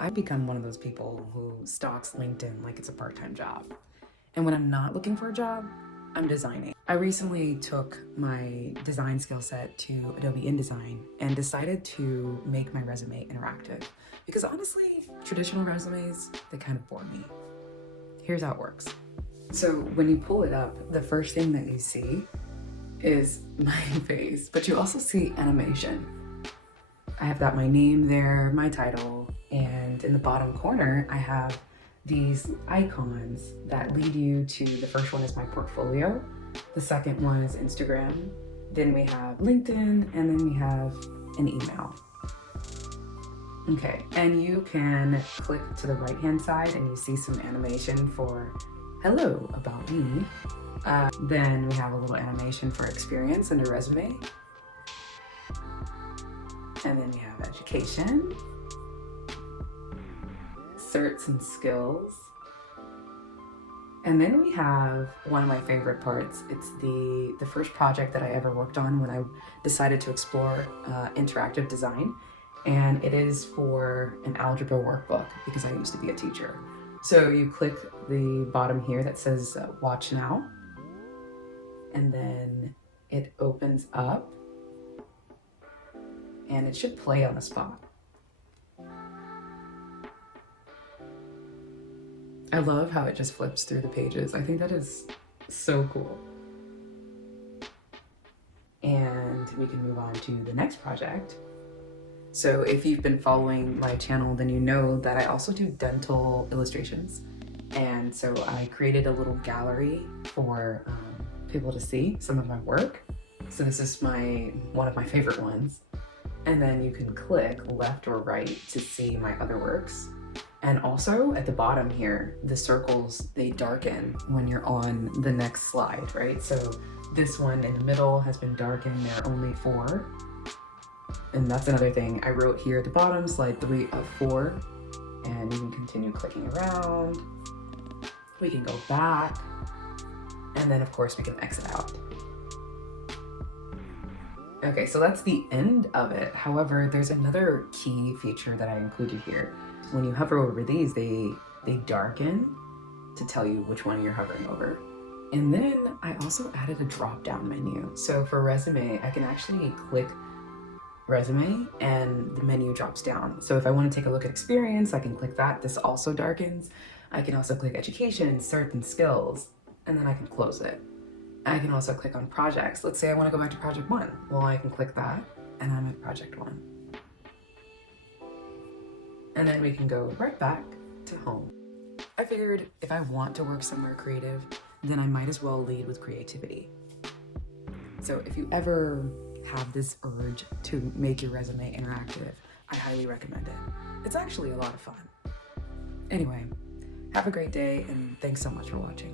I've become one of those people who stalks LinkedIn like it's a part-time job. And when I'm not looking for a job, I'm designing. I recently took my design skill set to Adobe InDesign and decided to make my resume interactive. Because honestly, traditional resumes, they kind of bore me. Here's how it works. So when you pull it up, the first thing that you see is my face, but you also see animation. I have got my name there, my title, and in the bottom corner, I have these icons that lead you to, the first one is my portfolio, the second one is Instagram, then we have LinkedIn, and then we have an email. Okay, and you can click to the right-hand side and you see some animation for hello about me. Then we have a little animation for experience under resume. And then we have education, certs and skills. And then we have one of my favorite parts. It's the first project that I ever worked on when I decided to explore interactive design. And it is for an algebra workbook because I used to be a teacher. So you click the bottom here that says watch now. And then it opens up. And it should play on the spot. I love how it just flips through the pages. I think that is so cool. And we can move on to the next project. So if you've been following my channel, then you know that I also do dental illustrations. And so I created a little gallery for people to see some of my work. So this is one of my favorite ones. And then you can click left or right to see my other works. And also at the bottom here, the circles, they darken when you're on the next slide, right? So this one in the middle has been darkened, there are only 4. And that's another thing. I wrote here at the bottom, slide 3 of 4. And you can continue clicking around. We can go back. And then of course we can exit out. Okay, so that's the end of it. However, there's another key feature that I included here. When you hover over these, they darken to tell you which one you're hovering over. And then I also added a drop-down menu. So for resume, I can actually click resume and the menu drops down. So if I want to take a look at experience, I can click that. This also darkens. I can also click education, cert and skills, and then I can close it. I can also click on projects. Let's say I want to go back to project 1. Well, I can click that and I'm at project 1. And then we can go right back to home. I figured if I want to work somewhere creative, then I might as well lead with creativity. So if you ever have this urge to make your resume interactive, I highly recommend it. It's actually a lot of fun. Anyway, have a great day and thanks so much for watching.